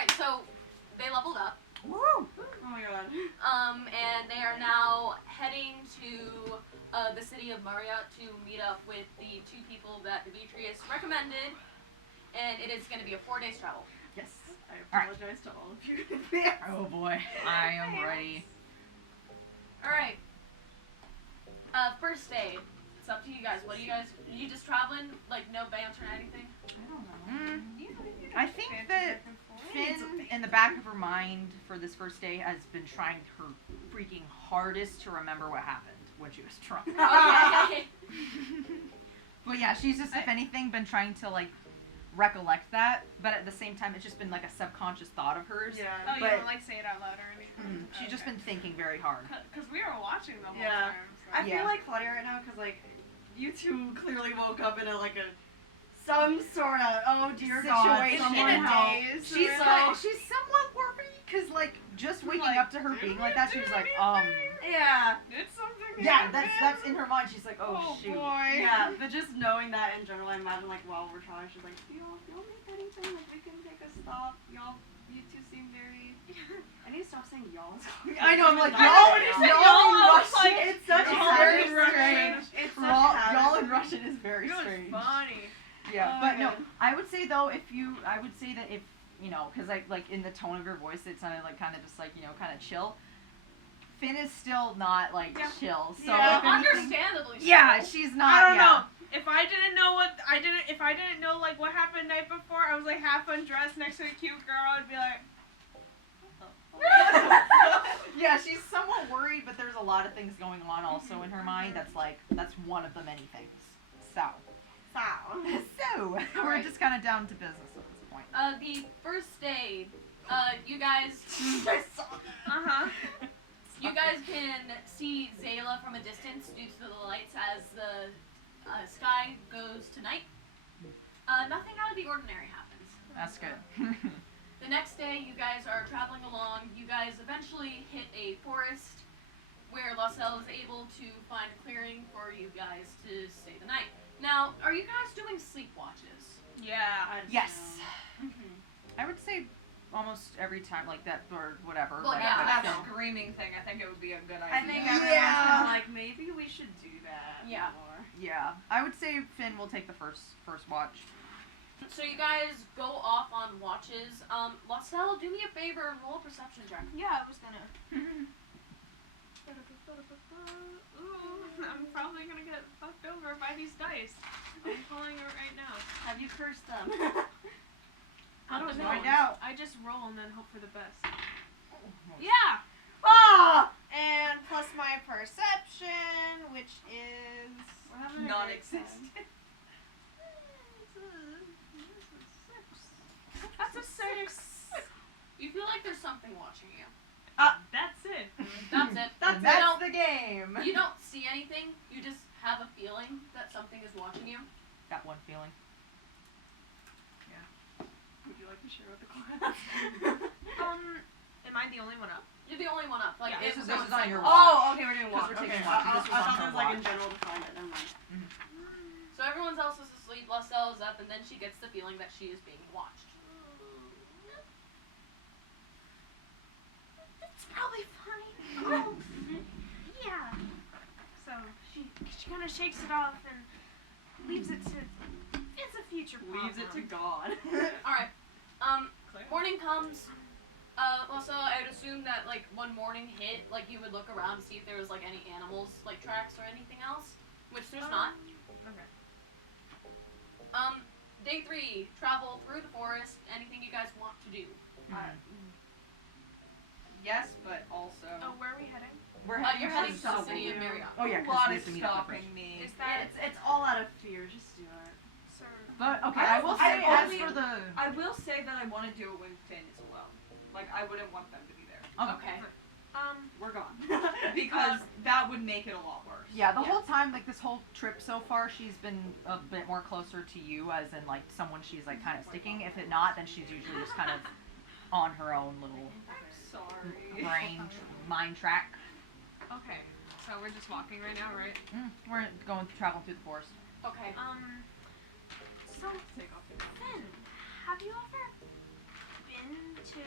Alright, so they leveled up. Woo! Oh my god. And they are now heading to the city of Marriott to meet up with the 2 people that Demetrius recommended. And it is going to be a 4 days travel. Yes. I apologize to all of you. Oh boy, I am ready. Alright. First day. It's up to you guys. What do you guys... Are you just traveling? Like, no banter or anything? I don't know. I think that Finn, in the back of her mind for this first day, has been trying her freaking hardest to remember what happened when she was drunk. Okay. But yeah, she's just, if anything, been trying to, like, recollect that, but at the same time, it's just been, like, a subconscious thought of hers. Yeah. Oh, you But- don't, like, say it out loud or anything? She's just been thinking very hard. Because we were watching the whole Yeah. time. So. I feel like Claudia right now, because, like, you 2 clearly woke up in a, like, some sort of, oh dear God, Situation. someone In a help. daze. She's So- she's somewhat worried, because, like, just waking Like, up to her being like that, she was like, Yeah. Did something yeah, happen? that's in her mind, she's like, oh shoot. Boy. Yeah, but just knowing that in general, I imagine, like, while we're traveling, she's like, y'all make anything, like, we can take a stop, you 2 seem very... I need to stop saying y'all. I know, I'm like, I y'all, know when you said y'all y'all, in I was Russian, like, it's such a it's very Russian. strange. It's such a Y'all in Russian is very It was strange. funny. Yeah, Oh but my no, God. I would say though, I would say that if, you know, because like in the tone of your voice, it sounded like kind of just like, you know, kind of chill. Finn is still not like chill, so Yeah. if anything, Understandably so. yeah, she's not. I don't yeah. know. If I didn't know if I didn't know like what happened the night before, I was like half undressed next to a cute girl, I'd be like, Yeah, she's somewhat worried, but there's a lot of things going on also in her mind. That's one of the many things. So we're Alright. just kind of down to business at this point. The first day, you guys... You guys can see Zayla from a distance due to the lights as the sky goes to night. Nothing out of the ordinary happens. That's good. The next day, you guys are traveling along. You guys eventually hit a forest where Laussel is able to find a clearing for you guys to stay the night. Now, are you guys doing sleep watches? yeah. Yes. I would say almost every time like that or whatever. Well, like, yeah, but that's still. Screaming thing, I think it would be a good I idea. think Yeah. everyone's kind of like, maybe we should do that Yeah. more. Yeah, I would say Finn will take the first watch. So you guys go off on watches. Laussel, do me a favor and roll a perception check. Yeah, I was gonna. Ooh, I'm probably gonna get fucked over by these dice. I'm calling it right now. Have you cursed them? I don't know. Find out. I just roll and then hope for the best. Yeah! Ah! And plus my perception, which is Non-existent. That's a 6. You feel like there's something watching you. That's it. That's it. That's the game. You don't see anything. You just have a feeling that something is watching you. That one feeling. Would you like to share with the class? Am I the only one up? You're the only one up. Like Yeah, it this was is on your cycle. watch. Oh, okay, we're doing Because walk. we're Okay. taking I walk. This was on thought her it was like in watch. general to find it. Never mind. So everyone else is asleep. Laussel is up, and then she gets the feeling that she is being watched. It's probably fine. Oh, yeah. So she kind of shakes it off and leaves it to. It's a future problem. Leaves it to God. All right. Morning comes. Also, I would assume that like when morning hit, like you would look around to see if there was like any animals, like tracks or anything else, which there's not. Okay. Day 3, travel through the forest. Anything you guys want to do? Yes, but also Oh, where are we heading? We're You're heading to the stopping city of you. Marriott. Oh yeah, a because lot we is have to meet up with stopping me. Is that It's all out of fear. Just do it. sir? But okay, I I will I say as only- for the I will say that I want to do it with Finn as well. Like, I wouldn't want them to be there. Okay. We're gone. Because that would make it a lot worse. yeah, the whole time, like this whole trip so far, she's been a bit more closer to you, as in like someone she's like kind of sticking. If it not, then she's usually just kind of on her own little Sorry. mind track. Okay. So we're just walking right now, right? We're going traveling through the forest. Okay. So Take off your Finn, have you ever been to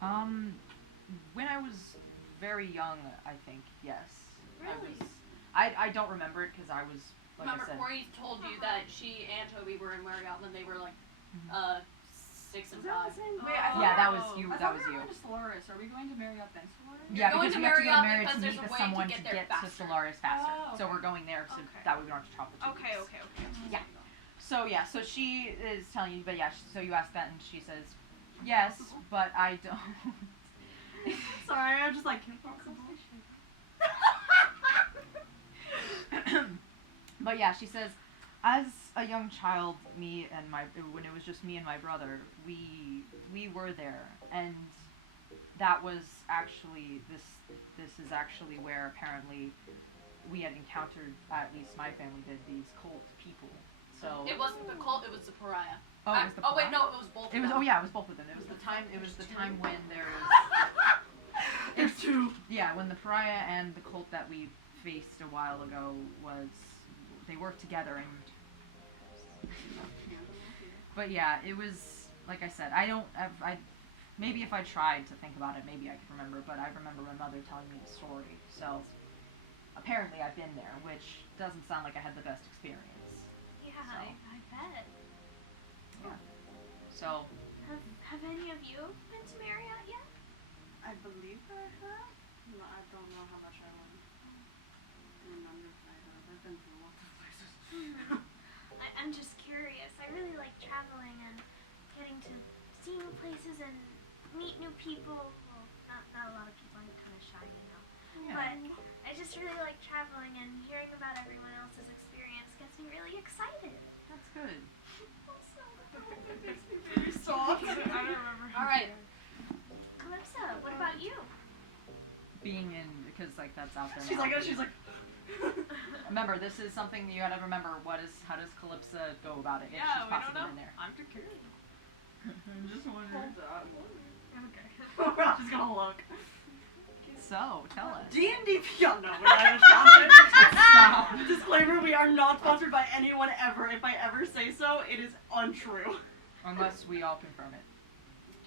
When I was very young, I think yes. Really? I don't remember it because I was like Remember, I said. Corey told you that she and Toby were in Marriott when they were like, Mhm. 6 and Is that 5. the same? Wait, I thought Yeah, that we was were- you. I That thought was we were you. going to Solaris. Are we going to Marriott then Solaris? Yeah, going because to we have to go to Marriott Marriott to because meet there's a with way to someone get to there get to faster. Solaris faster. Oh, So okay. we're going there so Okay. that way we don't have to travel. Okay. Yeah. So yeah, so she is telling you, but yeah, so you ask that and she says, yes, but I don't. Sorry, I'm just like. But yeah, she says, as a young child, when it was just me and my brother, we were there, and that was actually this is actually where apparently we had encountered, at least my family did, these cult people. So It wasn't the cult, it was the pariah. oh, it was the wait, pariah? no, it was both. It was of them. oh yeah, it was both of them. It was the time when there was There's two. yeah, when the pariah and the cult that we faced a while ago they worked together but yeah, it was like I said, I maybe if I tried to think about it, maybe I could remember, but I remember my mother telling me the story. So apparently I've been there, which doesn't sound like I had the best experience. Yeah, So. I bet. Yeah. So Have any of you been to Marriott yet? I believe I have. No, I don't know how much I remember if I have. I've been to lots of places. I'm just curious. I really like traveling and getting to see new places and meet new people. Well, not a lot of people. I'm kind of shy, you know. yeah. But I just really like traveling, and hearing about everyone else's experience gets me really excited. That's good. Soft. I don't remember. Alright, Calypsa, what about you? Being in because like that's out there. She's now. like. Remember, this is something you gotta remember. How does Calypsa go about it? If she's possibly in there. I'm too curious. I'm just wondering. Hold up. Okay. We're all just gonna look. So, tell us. D&D Beyond. No, we're not even sponsored. Stop. Disclaimer: we are not sponsored by anyone ever. If I ever say so, it is untrue. Unless we all confirm it.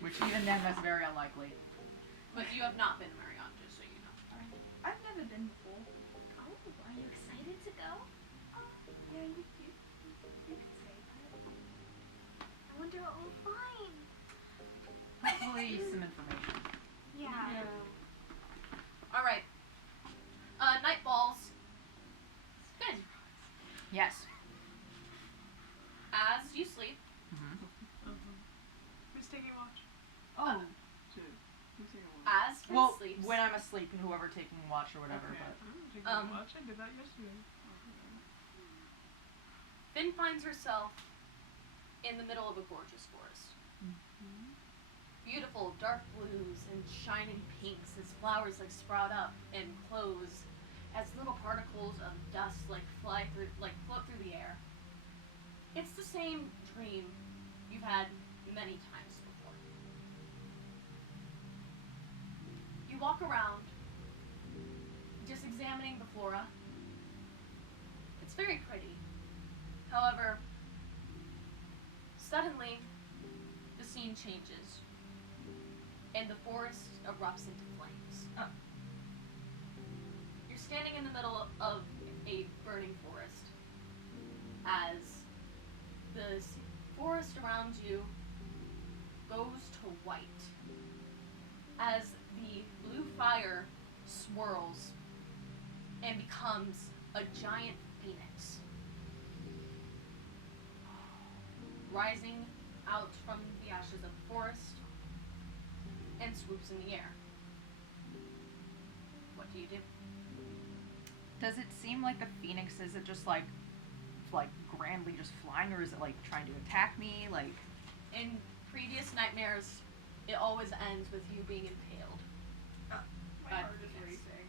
Which even then, that's very unlikely. but you have not been to Marriott, just so you know. I've never been before. Oh, are you excited to go? Yeah, you can say that. I wonder what we'll find. Hopefully, some information. Yeah. Alright. Night falls. Finn, Yes. as you sleep, Who's taking watch? Oh. Who's taking watch? as Finn Well, sleeps, when I'm asleep and whoever taking watch or whatever. Okay. But I'm taking watch. I did that yesterday. Finn finds herself in the middle of a gorgeous forest. Beautiful dark blues and shining pinks as flowers like sprout up and close as little particles of dust like float through the air. It's the same dream you've had many times before. You walk around, just examining the flora. It's very pretty. However, suddenly the scene changes and the forest erupts into flames. Oh. You're standing in the middle of a burning forest as the forest around you goes to white as the blue fire swirls and becomes a giant phoenix rising out from the ashes of the forest and swoops in the air. What do you do? does it seem like the phoenix? Is it just like grandly just flying, or is it like trying to attack me? Like. In previous nightmares, it always ends with you being impaled. My But, heart is yes. racing.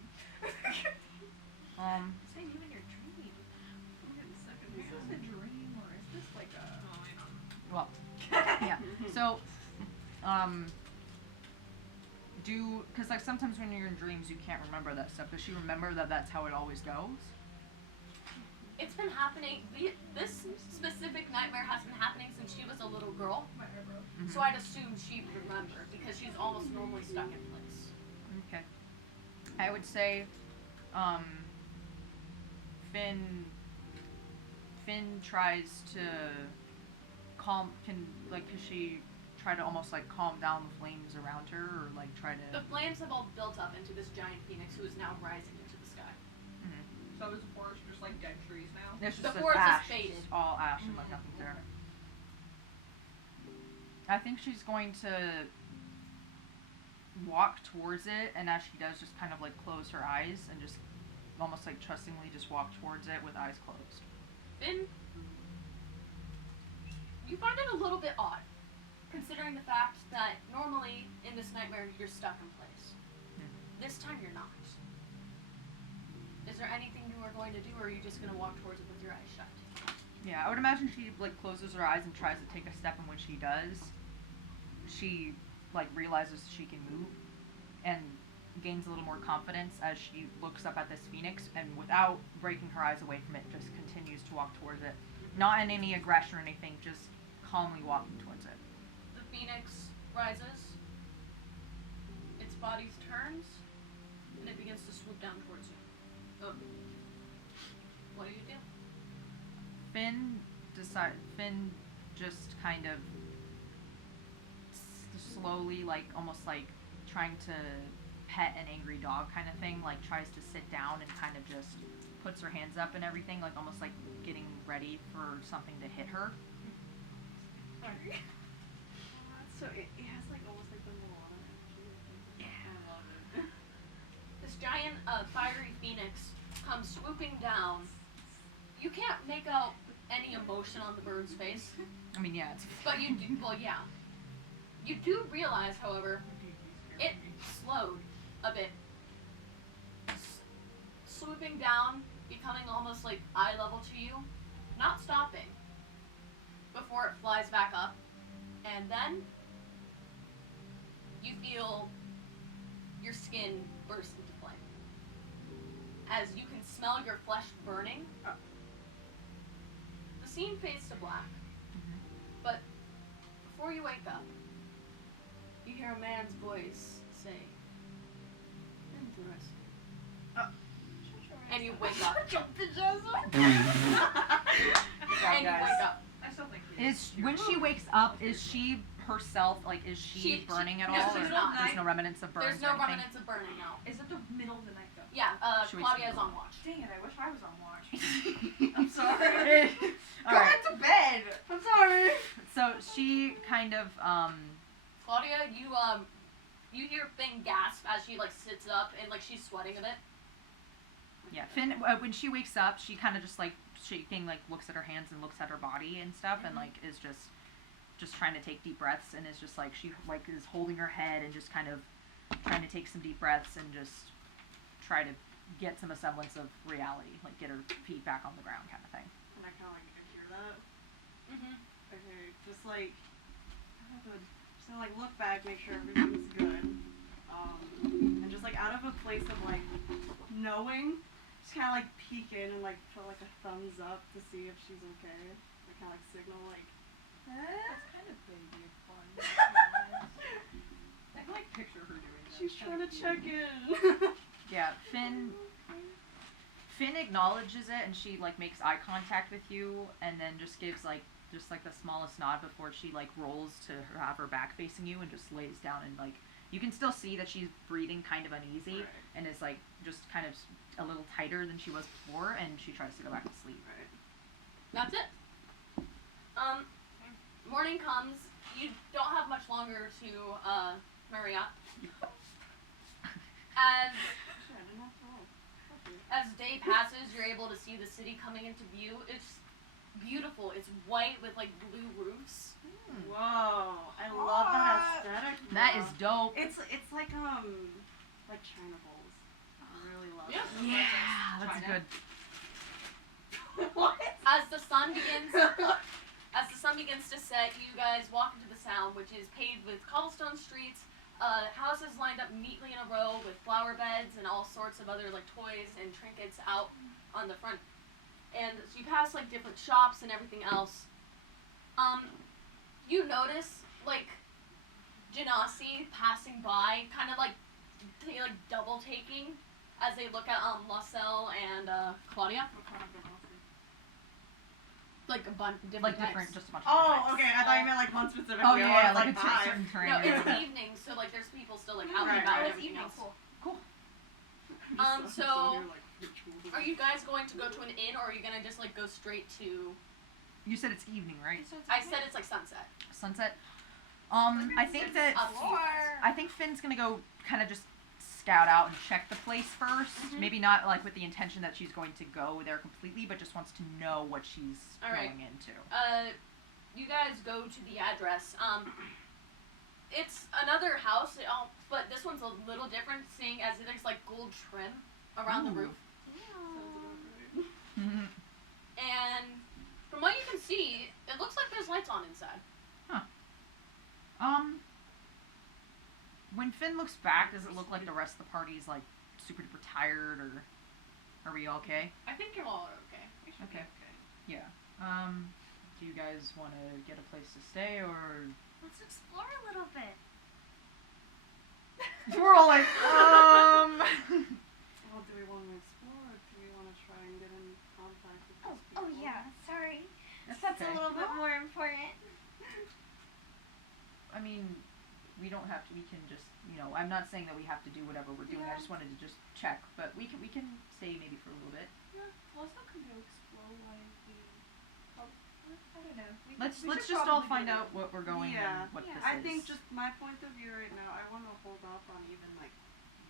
Same even your dream. Is this a dream or is this like a? Well. Yeah. So. Because like sometimes when you're in dreams you can't remember that stuff. Does she remember that that's how it always goes? It's been happening. This specific nightmare has been happening since she was a little girl. Mhm. So I'd assume she'd remember because she's almost normally stuck in place. Okay. I would say, um, Finn tries to could she try to almost like calm down the flames around her, or like try to? The flames have all built up into this giant phoenix who is now rising into the sky. Mhm. So is the forest just like dead trees now? It's The just forest is ash, faded. just all ash and like nothing's there. I think she's going to walk towards it, and as she does, just kind of like close her eyes and just almost like trustingly just walk towards it with eyes closed. Finn, you find it a little bit odd, considering the fact that normally in this nightmare you're stuck in place. This time you're not. Is there anything you are going to do, or are you just going to walk towards it with your eyes shut? Yeah, I would imagine she like closes her eyes and tries to take a step, and when she does, she like realizes she can move and gains a little more confidence as she looks up at this phoenix, and without breaking her eyes away from it, just continues to walk towards it. Not in any aggression or anything, just calmly walking towards it. The phoenix rises, its body turns, and it begins to swoop down towards you. Oh. What do you do? Finn just kind of slowly, like almost like trying to pet an angry dog kind of thing, like tries to sit down and kind of just puts her hands up and everything, like almost like getting ready for something to hit her. Sorry. So it has like almost like the Moana energy. I love it. This giant fiery phoenix comes swooping down. You can't make out any emotion on the bird's face, I mean, yeah, it's but you do, well, yeah. You do realize, however, it slowed a bit. Swooping down, becoming almost like eye level to you, not stopping, before it flies back up, and then you feel your skin burst into flame. As you can smell your flesh burning, the scene fades to black, but before you wake up, you hear a man's voice say, "Interesting." And you wake up. And you wake up. I still think Is when she wakes up, is she herself, like, is she burning at no, all? she's Or not. there's no remnants of burns There's or no anything? remnants of burning now. Is it the middle of the night though? Yeah, Should we Claudia see? is on watch. Dang it, I wish I was on watch. I'm sorry. Go Alright, back to bed. I'm sorry. so she kind of, Claudia, you hear Finn gasp as she like sits up and like she's sweating a bit. yeah, Finn, when she wakes up, she kind of just like shaking, like looks at her hands and looks at her body and stuff, and like is just trying to take deep breaths, and is just like she like is holding her head and just kind of trying to take some deep breaths and just try to get some semblance of reality, like get her feet back on the ground kind of thing. And I kind of like I hear that. Mm-hmm. Okay, just like I have to just like look back, make sure everything's good, and just like out of a place of like knowing, just kind of like peek in and like put like a thumbs up to see if she's okay. I kind of like signal like. That's kind of baby fun. I can like picture her doing that. She's trying to check in. Yeah, Finn acknowledges it, and she like makes eye contact with you, and then just gives like just like the smallest nod before she like rolls to have her back facing you and just lays down, and like you can still see that she's breathing kind of uneasy Right. and is like just kind of a little tighter than she was before, and she tries to go back to sleep. Right. That's it. Morning comes. You don't have much longer to hurry up. As Actually, I didn't have to roll. Fuck you. as day passes, you're able to see the city coming into view. It's beautiful. It's white with like blue roofs. Whoa, I love that aesthetic. That is bro. dope. It's like China bowls. I really love Yeah. it. Yeah, that's China. good. What? As the sun begins to set, you guys walk into the sound, which is paved with cobblestone streets, houses lined up neatly in a row with flower beds and all sorts of other like toys and trinkets out on the front and so you pass like different shops and everything else. You notice like Genasi passing by, kind of like double taking as they look at Laussel and Claudia. Like a bunch different types. Just a bunch of different Oh, okay. I thought you meant like one specific. Oh yeah, like a hi. certain terrain. No, it's evening, so like there's people still like out and Right, about right. and everything else. Cool. So are you guys going to go to an inn, or are you gonna just like go straight to? You said it's evening, right? I said it's like sunset. Sunset. I think that Up to you guys. I think Finn's gonna go kind of just scout out and check the place 1st. Maybe not like with the intention that she's going to go there completely, but just wants to know what she's Alright. going into. You guys go to the address. It's another house, but this one's a little different, seeing as it is like gold trim around the Ooh. roof. And from what you can see, it looks like there's lights on inside. When Finn looks back, does it look like the rest of the party's like super duper tired, or are we okay? I think you're all okay. You should be Okay. okay. Yeah. Do you guys want to get a place to stay, or Let's explore a little bit. we're all like, Well, do we want to explore, or do we want to try and get in contact with these people? Oh yeah, sorry. That's That's okay. a little bit more important. I mean, we don't have to. We can just, I'm not saying that we have to do whatever we're doing. I Yeah. just wanted to just check, but we can stay maybe for a little bit. Also, can go explore like the. I don't know. Let's we should just all probably find do out what we're going Yeah. and what Yeah. this I is. think just my point of view right now, I want to hold off on even like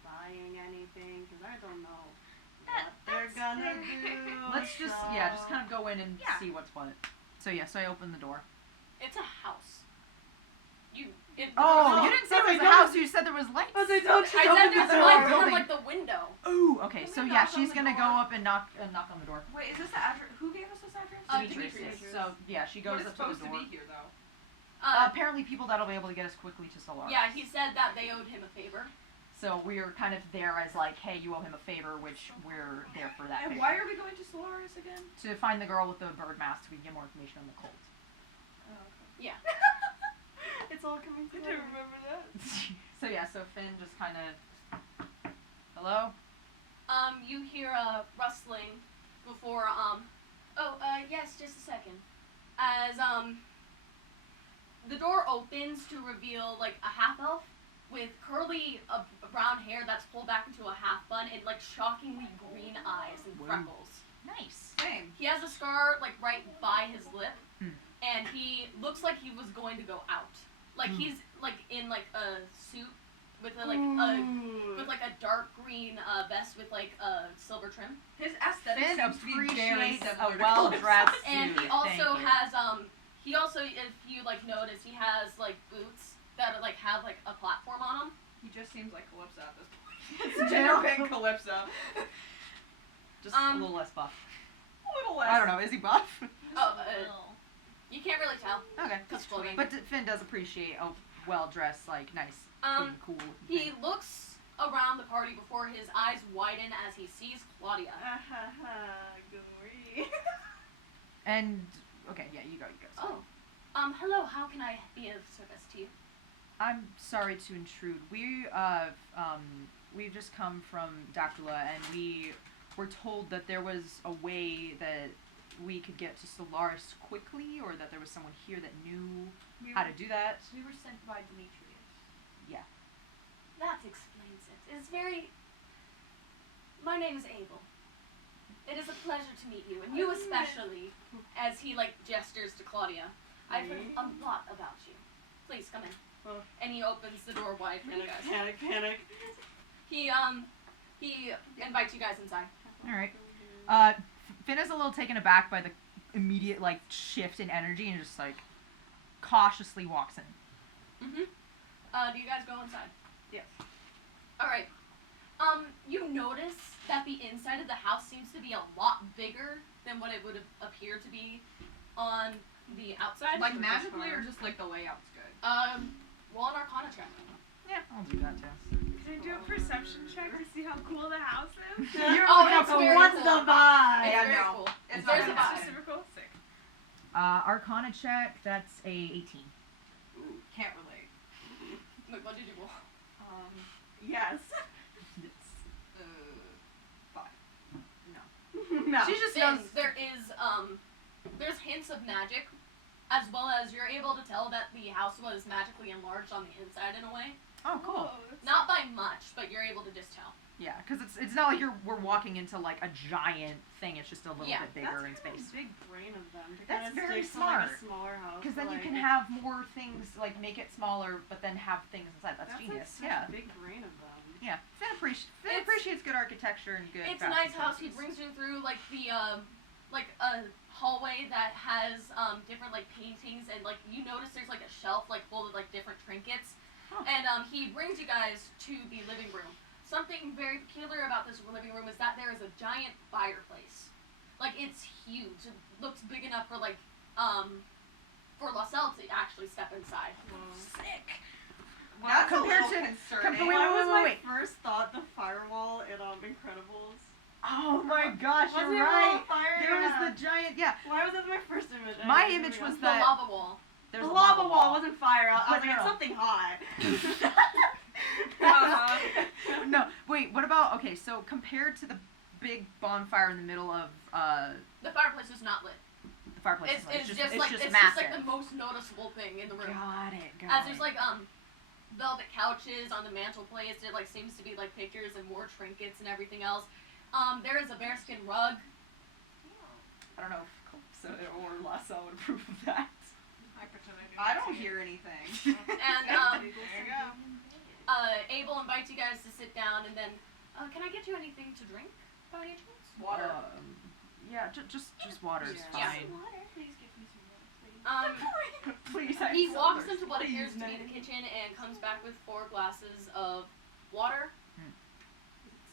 buying anything because I don't know what they're That's gonna fair. do. Let's just so- kind of go in and Yeah. see what's what. So so I opened the door. It's a house. Oh, No, you didn't say it no, was they a house. don't. You said there was lights. But they don't. I said there's the lights door. from like the window. Ooh, okay. Can So we yeah, knock on she's the gonna go door? up and knock on the door. Wait, is this the address? Who gave us this address? Demetrius. So yeah, she goes We're up to the supposed to door. be here though. Apparently, people that'll be able to get us quickly to Solaris. Yeah, he said that they owed him a favor. So we're kind of there as like, hey, you owe him a favor, which we're there for that And favor. why are we going to Solaris again? To find the girl with the bird mask so we can get more information on the cult. Oh, okay. Yeah. It's all coming I together. didn't remember that. So yeah, so Finn just kind of, hello? You hear a rustling before, yes, just a second. As, the door opens to reveal, like, a half-elf with curly brown hair that's pulled back into a half bun and, like, shockingly green eyes and Whoa. freckles. Nice. Same. He has a scar, like, right by his lip, Hmm. and he looks like he was going to go out. Like, Hmm. he's, like, in, like, a suit with, a, like, Ooh. with, like, a dark green, vest with, like, a silver trim. His aesthetic Finn seems to be very appreciates similar a to well-dressed Calypsa's. And he Dude, also thank you. has, he also, if you, like, notice, he has, like, boots that, like, have, like, a platform on them. He just seems like Calypsa at this point. It's Gender pink Calypsa. Just a little less buff. A little less. I don't know, is he buff? Oh, you can't really tell. Okay. Cause floating. But Finn does appreciate a well-dressed, like, nice, clean, cool looking He thing. looks around the party before his eyes widen as he sees Claudia. Glory. And, okay, yeah, you go. Oh. Hello, how can I be of service to you? I'm sorry to intrude. We've just come from Dracula, and we were told that there was a way that we could get to Solaris quickly, or that there was someone here that knew how to do that. We were sent by Demetrius. Yeah. That explains it. It's very... My name is Abel. It is a pleasure to meet you, and you especially, as he, like, gestures to Claudia. I've heard a lot about you. Please, come in. Oh. And he opens the door wide for you guys. Panic. He invites you guys inside. Alright. Finn is a little taken aback by the immediate, like, shift in energy, and just, like, cautiously walks in. Mm-hmm. Do you guys go inside? Yes. Alright. You notice that the inside of the house seems to be a lot bigger than what it would appear to be on the outside. Like magically or just like the layout's good? Roll an Arcana check. Yeah, I'll do that, too. Can I do a perception check to see how cool the house is? Oh, it's very What's cool. the vibe? It's Yeah, very no. cool. It's There's a It's vibe. just super cool. Sick. Arcana check, that's a 18. Ooh, can't relate. Wait, what did you roll? Yes. Uh, 5. No. She just Things, knows. there's hints of magic, as well as you're able to tell that the house was magically enlarged on the inside in a way. Oh, cool. Not by much, but you're able to just tell. Yeah, because it's not like we're walking into like a giant thing. It's just a little Yeah. bit bigger in That's space. kind of a big brain of them. To That's kinda very stick to, like, smart. a smaller house. Because then you like, can have more things, like make it smaller, but then have things inside. That's genius. Like, Yeah. such a big brain of them. Yeah. Finn It's- appreciates good architecture and good. It's a nice house. He choices. brings you through like the like a hallway that has different like paintings, and like you notice there's like a shelf like full of like different trinkets. Huh. And he brings you guys to the living room. Something very peculiar about this living room is that there is a giant fireplace. Like it's huge. It looks big enough for like for Laussel to actually step inside. Sick. Well, Now that's a compared little to- concerning. wait, Why was my wait. first thought the firewall in Incredibles? Oh my gosh, Was you're it right. all fire? There was the giant. Yeah. Why was that my first image? My I didn't image even was know. The that- lava wall. There's The a lava wall wasn't fire. I was But like, it's no. something hot. Uh-huh. No, wait. What about okay? So compared to the big bonfire in the middle of The fireplace is not lit. the fireplace, It's is just like it's massive. just like the most noticeable thing in the room. Got it. As there's like velvet couches on the mantelpiece. There like seems to be like pictures and more trinkets and everything else. There is a bearskin rug. I don't know if Calypsa or Laussel would approve of that. I pretend I don't hear anything. And There you go. Abel invites you guys to sit down, and then can I get you anything to drink by any chance? Water. Yeah, just water is Yeah. fine. Please give me some water, please. Please. I'm He so walks thirsty. into what appears to be Please, the man. kitchen and comes back with 4 glasses of water.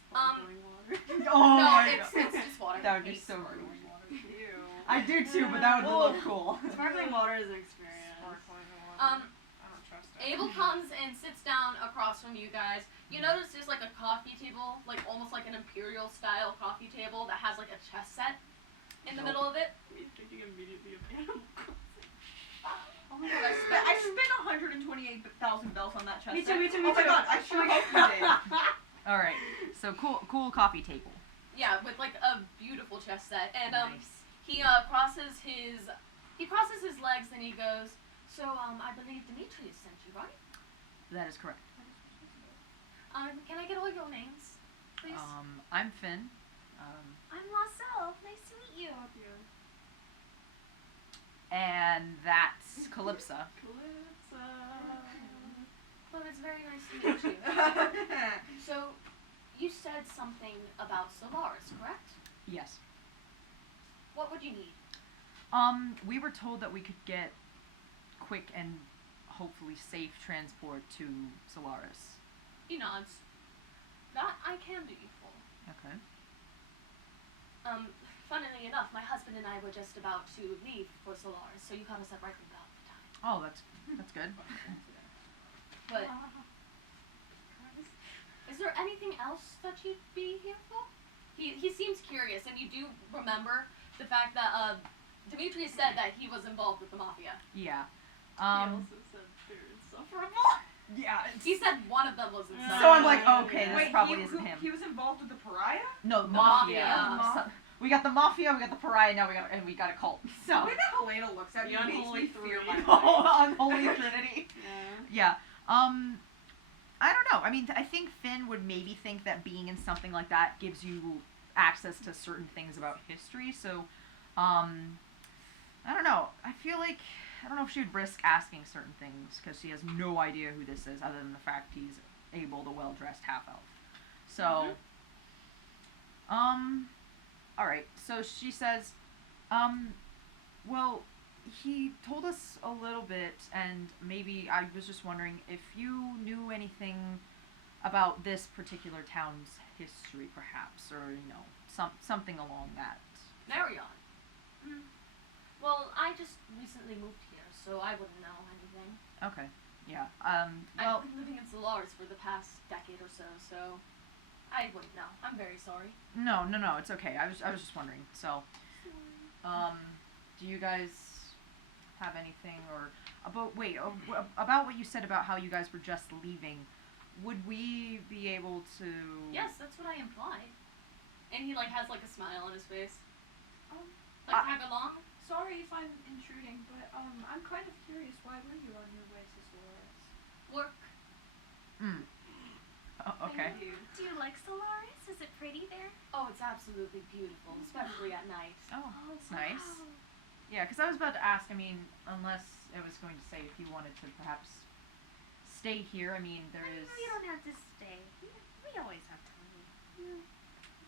Sparkling water. Oh no, my it's god. just water. That would be It's so sparkling rude. water. Ew. I do too, but that would look cool. Sparkling water is an experience. Sparkling water. Um, I don't trust it. Abel comes and sits down across from you guys. You notice there's like a coffee table, like almost like an imperial style coffee table that has like a chess set in the middle of it. Me thinking immediately of Animal Oh my god, I spent 128,000 bells on that chest. Me too, me too, Oh me my too. god, I sure hope you did. All right. So cool coffee table. Yeah, with like a beautiful chess set, and Nice. he crosses his legs and he goes, so I believe Demetrius sent you, right? That is correct. Can I get all your names, please? I'm Finn. I'm Laussel. Nice to meet you. And that's Calypsa. Calypsa. Well, it's very nice to meet you. So, you said something about Solaris, correct? Yes. What would you need? We were told that we could get quick and hopefully safe transport to Solaris. He nods. That I can do you for. Okay. Funnily enough, my husband and I were just about to leave for Solaris, so you caught us at right about the time. Oh, that's good. But is there anything else that you'd be here for? He seems curious, and you do remember the fact that Demetrius said that he was involved with the Mafia. Yeah. He also said they're insufferable. Yeah. He said one of them was inside. So I'm like, okay, this Wait, probably he, isn't him. he was involved with the pariah? No, The Mafia. Mafia. So- we got the Mafia, we got the Pariah, now we got a cult. The So way that Helena looks at me The makes unholy me fear my three. life. Unholy Trinity. Yeah. Yeah. I don't know. I mean, I think Finn would maybe think that being in something like that gives you access to certain things about history. So, I don't know. I feel like I don't know if she would risk asking certain things because she has no idea who this is, other than the fact he's Abel, the well-dressed half-elf. So, all right. So she says, well, he told us a little bit, and maybe I was just wondering if you knew anything about this particular town's history, perhaps, or something along that. Marion. Well, I just recently moved here, so I wouldn't know anything. Okay. Yeah. I've been living in Solaris for the past decade or so, so I wouldn't know. I'm very sorry. No, it's okay. I was just wondering. So, Do you guys have anything or about what you said about how you guys were just leaving? Would we be able to? Yes, that's what I implied. And he like has like a smile on his face. I- Tag along. Sorry if I'm intruding, but I'm kind of curious. Why were you on your way to Solaris? Work. Oh, okay. Thank you. Do you like Solaris? Is it pretty there? Oh, it's absolutely beautiful, especially at night. Oh, Oh, that's nice. wow. Yeah, because I was about to ask. I mean, unless it was going to say if you wanted to perhaps stay here. I mean, there is. We don't have to stay. We always have time. We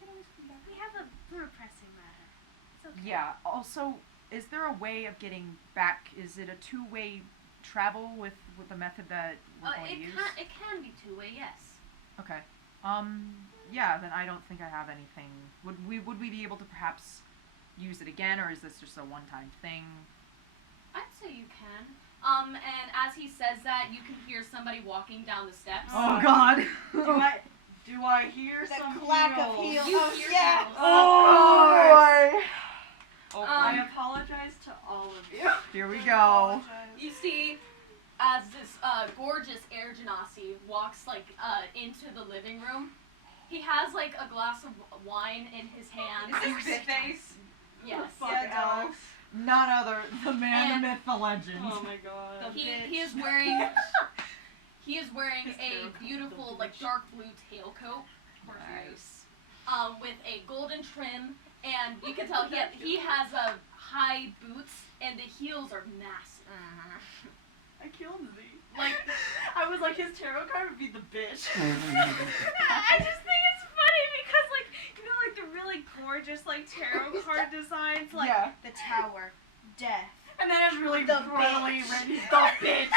can always come back. We have a more pressing matter. It's okay. Yeah. Also, is there a way of getting back? Is it a two-way travel with the method that we're going to use? It can be two-way, yes. Okay. Yeah. Then I don't think I have anything. Would we be able to perhaps use it again, or is this just a one-time thing? I'd say you can. And as he says that, you can hear somebody walking down the steps. Oh God. Do I hear The some clack of heels? heels. You Oh, hear yeah. heels. Oh boy. I apologize to all of you. Here we go. You see, as this gorgeous Air Genasi walks into the living room, he has like a glass of wine in his hand. Is this face? Yes. Fuck Yeah, Alex. None other the man, And- the myth, the legend. Oh my god. He is wearing His a tailcoat, beautiful the like bitch. dark blue tailcoat. Nice. With a golden trim, and you can tell he has high boots, and the heels are massive. I killed Z. Like, I was like, his tarot card would be the bitch. I just think it's funny because, like, you know, like the really gorgeous, like, tarot card designs, like Yeah. the tower, death. And then it's really The brutally bitch. written, the bitch.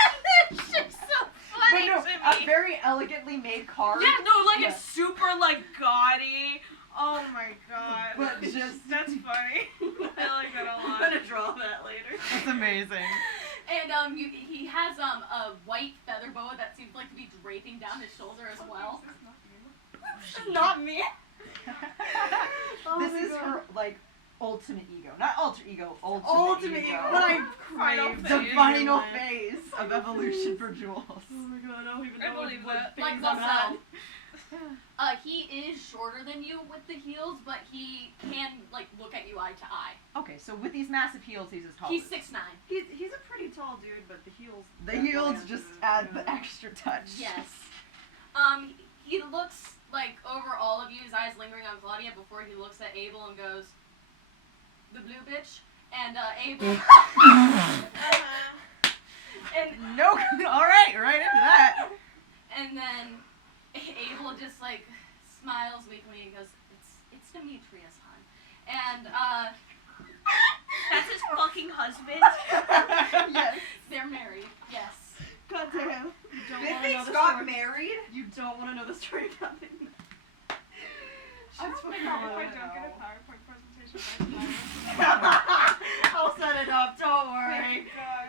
It's just so But funny no, to a me. very elegantly made card. Yeah, no, like Yeah. it's super, like, gaudy. Oh my god. But just That's funny. I like that a I'm lot. gonna draw that later. That's amazing. and he has a white feather boa that seems like to be draping down his shoulder as well. Not me. Oh This my is God. her like ultimate ego, not alter ego, ultimate, Ultimate ego. ego. What I Final crave. The phase. final phase of evolution for Jules. Oh my god, I don't even I know believe what that. phase Like I'm Laussel. at. He is shorter than you with the heels, but he can like look at you eye to eye. Okay, so with these massive heels, he's as tall. He's as- 6'9". He's a pretty tall dude, but the heels. The definitely heels add just to it, add yeah. the extra touch. Yes. He looks like over all of you, his eyes lingering on Claudia before he looks at Abel and goes, "The blue bitch." And Abel. and No, all right, right into that. and then Abel just like smiles weakly and goes, "It's Demetrius, hon." And That's his fucking husband. Yes. they're married. Yes. God damn. You don't want to know Mythics the got story. married? You don't want to know the story about it. I don't think if I don't get a PowerPoint presentation, I'll set it up. Don't worry. God.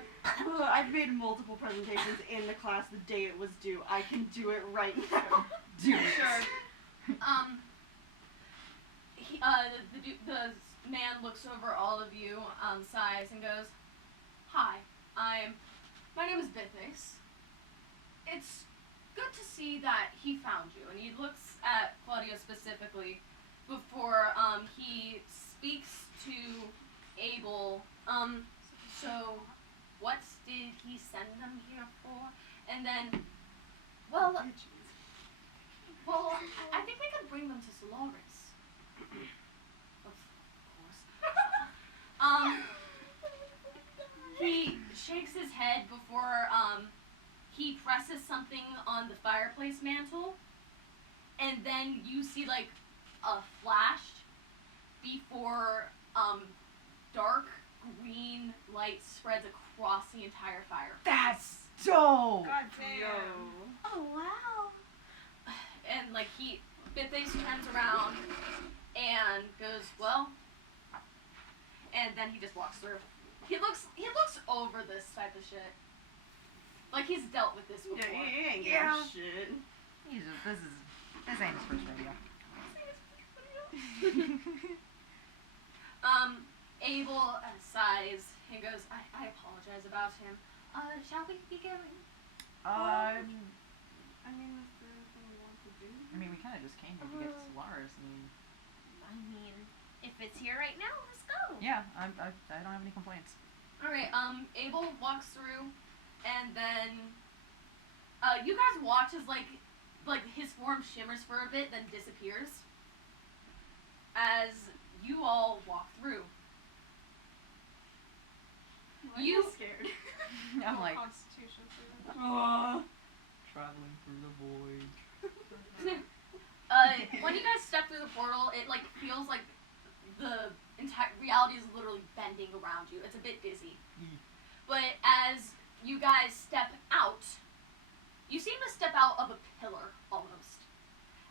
I've made multiple presentations in the class the day it was due. I can do it right now. Do it. Sure. The man looks over all of you, sighs, and goes, "Hi, my name is Bithix. It's good to see that he found you." And he looks at Claudia specifically before he speaks to Abel. So what did he send them here for? And then, well, I think we could bring them to Solaris. Of course. He shakes his head before he presses something on the fireplace mantle, and then you see like a flash before dark green light spreads across the entire fire. That's dope. God damn. Oh wow. And like Bithix turns around and goes, "Well," and then he just walks through. He looks over this type of shit. Like he's dealt with this before. Yeah, he ain't Yeah. getting shit. This ain't his first rodeo. Abel sighs and goes, I apologize about him. Shall we be going? I mean, is there anything we want to do? I mean, we kind of just came here to get to Solaris. I mean, if it's here right now, let's go. Yeah, I don't have any complaints. Alright, Abel walks through, and then, you guys watch as, like, his form shimmers for a bit, then disappears. As you all walk through. You scared. I'm like, Constitution for that. traveling through the void. when you guys step through the portal, it, like, feels like the entire reality is literally bending around you. It's a bit dizzy. But as you guys step out, you seem to step out of a pillar, almost.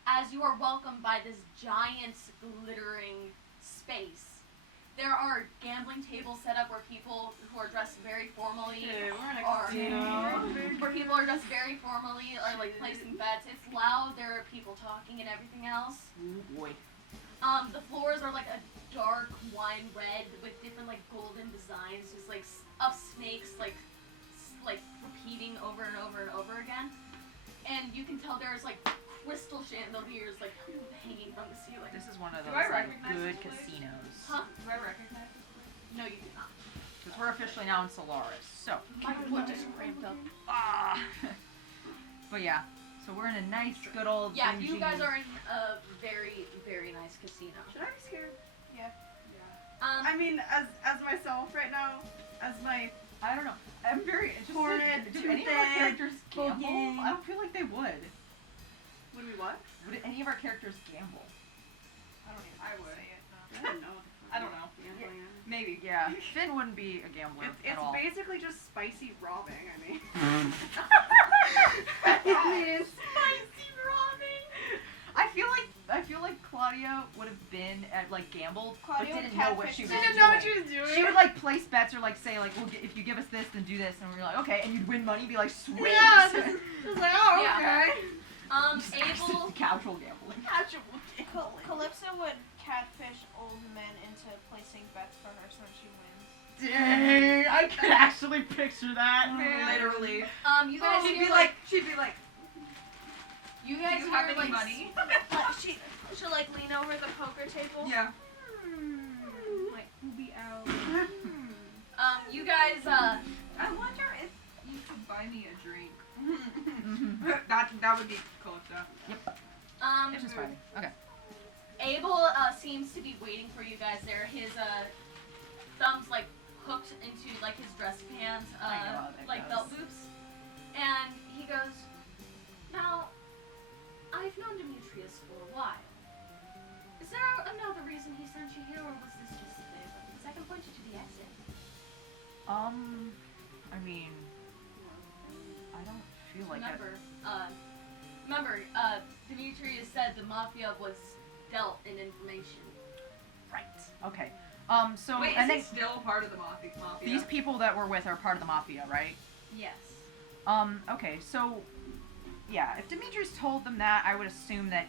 As you are welcomed by this giant, glittering space. There are gambling tables set up where people who are dressed very formally We're in a are casino. where people are dressed very formally are like placing bets. It's loud, there are people talking and everything else. Oh boy. The floors are like a dark wine red with different like golden designs, just like of snakes like repeating over and over and over again. And you can tell there's like crystal chandeliers like hanging from the ceiling. This is one of Do those I like recognize good this place? casinos. Huh? Do I recognize this place? No, you do not. Because we're officially now in Solaris. So. My foot just cramped up. Ah. But yeah. So we're in a nice, good old. Yeah, you dingy- guys are in a very, very nice casino. Should I be scared? Yeah. I mean, as myself right now, as my I don't know. I'm very interested. Hornet, Do any of our toothed, characters gamble? boogie. I don't feel like they would. would we what? Would any of our characters gamble? I don't even I wanna would. say it now. I don't know. What the fuck I don't know. gambling is. Maybe. Yeah. Finn wouldn't be a gambler It's at all. basically just spicy robbing. I mean. Spicy ramen! I feel like Claudia would have been at like gambled, Claudia but would didn't know what catfish she was them. doing. Didn't know what she was doing. She would like place bets or like say like, well, if you give us this, then do this, and we're like, okay, and you'd win money, be like, sweet. Yeah. Just like, oh, Yeah. okay. Just Abel, casual gambling. Calypsa would catfish old men into placing bets for her so she wins. Dang, I could actually picture that, man. Literally. you guys She'd hear be like, you do guys you have hear, any like, money? She'll like lean over the poker table. Yeah. Like, we'll be out. you guys, I wonder if you could buy me a drink. That would be Calypsa. It's just fine. Okay. Abel, seems to be waiting for you guys there. His, thumbs, like, hooked into, like, his dress pants, I know how that like, goes. belt loops. And he goes, now, I've known Demetrius for a while. Is there another reason he sent you here, or was this just a favor? Because I can point you to the exit. I mean, I don't feel like Remember, Demetrius said the Mafia was dealt in information. Right. Okay. So Wait, and is he then still part of the Mafia? these people that we're with are part of the Mafia, right? Yes. Okay, so yeah, if Demetrius told them that, I would assume that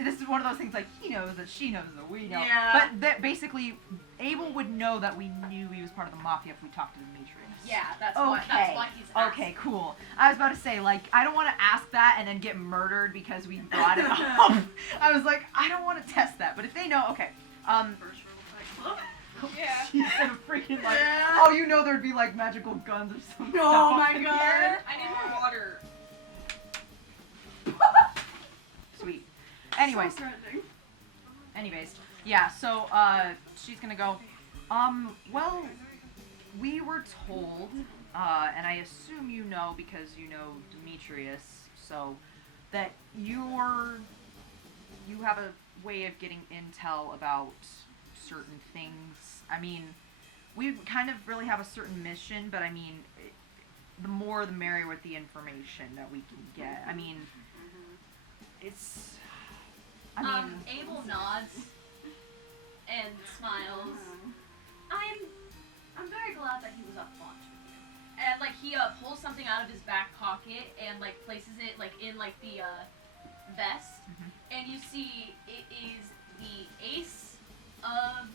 this is one of those things like he knows that she knows that we know. Yeah. But that basically Abel would know that we knew he was part of the Mafia if we talked to Demetrius. Yeah, that's Okay. why he's asked. Okay, cool. I was about to say, like, I don't want to ask that and then get murdered because we brought it up. I was like, I don't want to test that. But if they know, okay. Virtual Fight Club. Yeah. Instead of freaking like, Yeah. oh, you know there'd be like magical guns or something. Oh my god. I need more water. Sweet. Anyways, So threatening. yeah, so, she's gonna go, well, we were told, and I assume you know because you know Demetrius, so, that you have a way of getting intel about certain things. I mean, we kind of really have a certain mission, but I mean, the more the merrier with the information that we can get. I mean, it's, Abel nods and smiles. I'm very glad that he was upfront with you. And like he pulls something out of his back pocket and like places it like in like the vest, and you see it is the ace of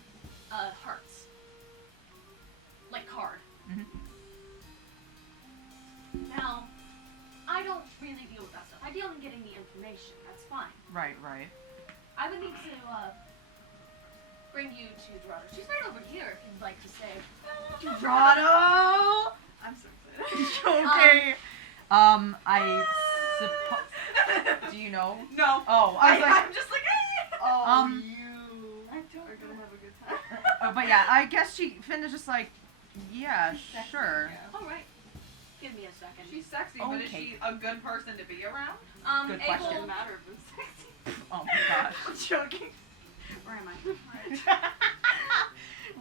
hearts. information. That's fine. Right. I would need to bring you to Dorado. She's right over here if you'd like to say. Dorado! I'm so excited. Okay. I suppose. Do you know? No. Oh, I was like, I'm just like, oh, you I don't are gonna have a good time. but yeah, I guess Finn is just like, yeah, sure. Yeah. All right. Give me a second. She's sexy, but is Okay. she a good person to be around? Good Abel, question. Doesn't matter if it's sexy. Oh my gosh. I'm joking. Where am I?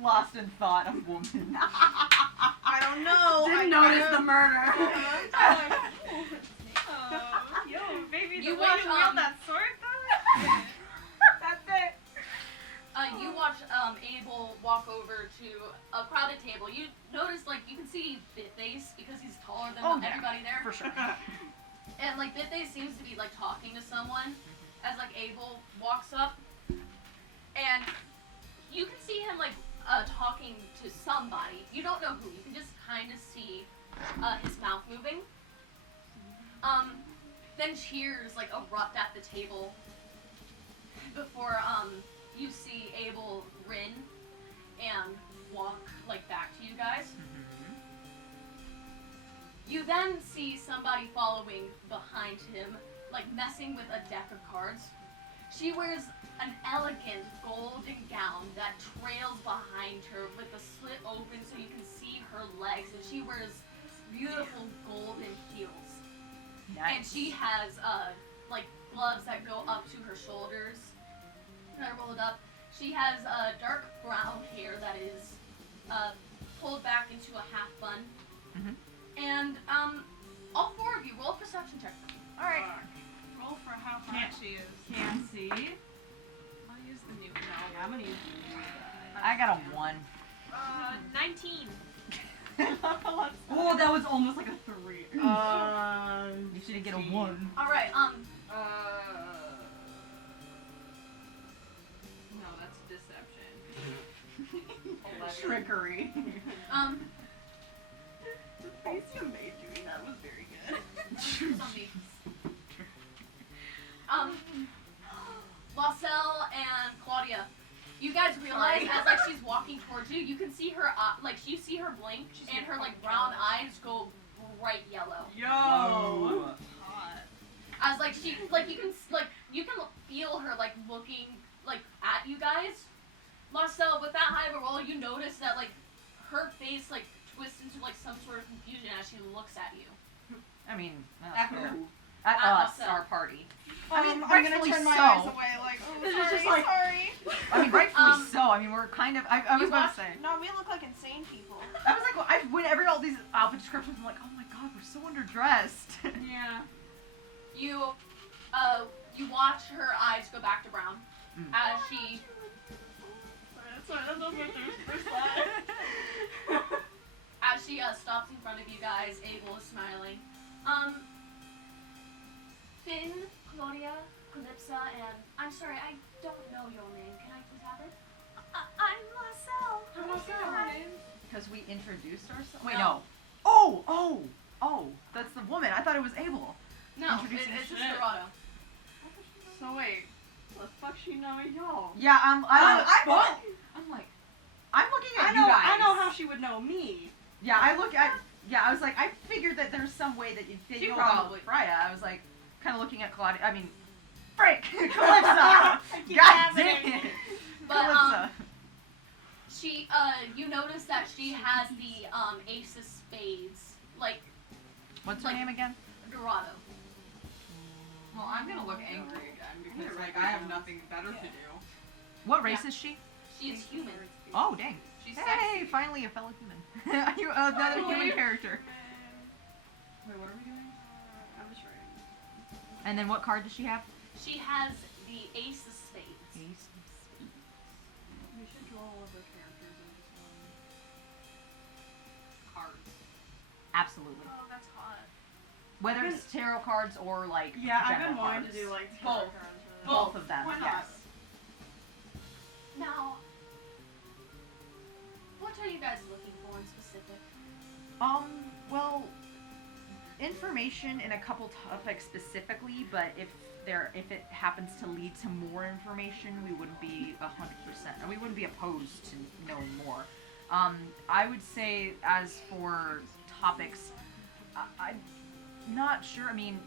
Lost in thought of woman. I don't know. Didn't I notice the murder. Yo, baby, You the way watch, you wield um, that sword though. That's it. you watch Abel walk over to a crowded table. You notice, like, you can see Bitface because he's taller than Oh, yeah. everybody there. For sure. And, like, Bitface seems to be, like, talking to someone as, like, Abel walks up. And you can see him, like, talking to somebody. You don't know who. You can just kind of see his mouth moving. Then cheers, like, erupt at the table before, you see Abel grin and walk, like, back to you guys. You then see somebody following behind him, like, messing with a deck of cards. She wears an elegant golden gown that trails behind her with the slit open so you can see her legs, and she wears beautiful golden heels. Nice. And she has, like, gloves that go up to her shoulders. That are rolled up. She has dark brown hair that is pulled back into a half bun. And all four of you roll a perception check. All right. Roll for how hot Can't- she is. Can't see. I'll use the new Yeah, I'm gonna use I got a 1. 19. Oh, that was almost like a 3. You should get a 1. All right. No, that's deception. Trickery. The face you made doing that was very good. Zombie. Laussel and Claudia, you guys realize as like she's walking towards you, you can see her like you see her blink and her like brown eyes go bright yellow. Yo. Hot. As like she like you can feel her like looking like at you guys. Laussel, with that high of a roll, you notice that like her face like twists into like some sort of confusion as she looks at you. I mean, that's At fair. who? At At us, us. our party. I mean, mean, I'm gonna rightfully turn my so. eyes away, like, oh, This is sorry, just like- sorry. I mean, rightfully Um, so. I mean, we're kind of. I was you about watch- to say. No, we look like insane people. I was like, well, whenever all these outfit descriptions, I'm like, oh my god, we're so underdressed. Yeah. You watch her eyes go back to brown as she Sorry, that's not my first slide. as she stops in front of you guys. Abel is smiling. Finn, Claudia, Calypsa, and I'm sorry, I don't know your name. Can I please have it? I'm Laussel. I'm Laussel. Because we introduced ourselves. Wait, No. no. Oh, that's the woman. I thought it was Abel. No, Introducing it's just shit. Dorado. So wait, the fuck she know y'all? Yeah, I'm like, I'm looking at I you know, guys. I know how she would know me. Yeah, I was like, I figured that there's some way that they She know probably- about Freya. I was like, kind of looking at Claudia. I mean, frick, Calypsa. God dang it. But Calypsa. she you notice that she has the ace of spades, like What's her like- name again? Dorado. Well, I'm gonna look angry again because like I have nothing better to do. What race is she? She's human. Oh, dang. She's Hey, sexy. finally a fellow human. You another Oh, human wait. character. Wait, what are we doing? I'm just writing. And then what card does she have? She has the ace of spades. Ace. We should draw all of the characters in just one. Cards. Absolutely. Oh, that's hot. Whether it's tarot cards or like Yeah, I've general been wanting to cards. do like Both. tarot cards for this. Both of them. Why not? Yes. Now, what are you guys looking for in specific? Well, information in a couple topics specifically, but if if it happens to lead to more information, we wouldn't be 100%, and we wouldn't be opposed to knowing more. I would say as for topics, I'm not sure. I mean,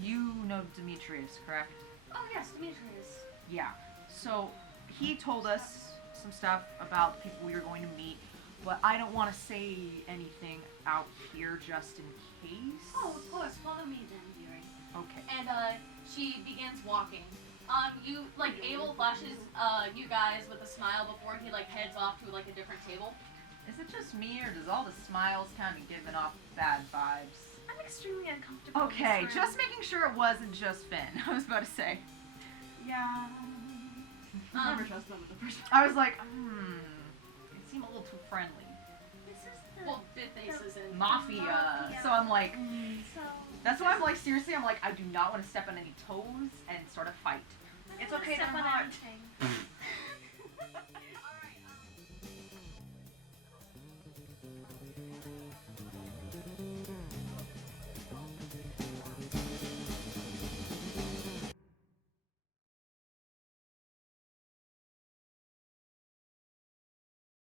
you know Demetrius, correct? Oh yes, Demetrius. Yeah. So he told us some stuff about the people we were going to meet, but I don't want to say anything out here just in case. Oh, of course. Follow me then, dearie. Okay. And she begins walking. You Abel flashes you guys with a smile before he heads off to a different table. Is it just me, or does all the smiles kind of giving off bad vibes? I'm extremely uncomfortable. Okay, in this just room. making sure it wasn't just Finn. I was about to say. Yeah. Never trust them with the first. I was like, they seem a little too friendly. This is the Well, Bitface is in. Mafia. Mafia. So I'm like, so. that's why I'm like, seriously, I'm like, I do not want to step on any toes and start a fight. I'm It's gonna okay, step they're on hot. anything.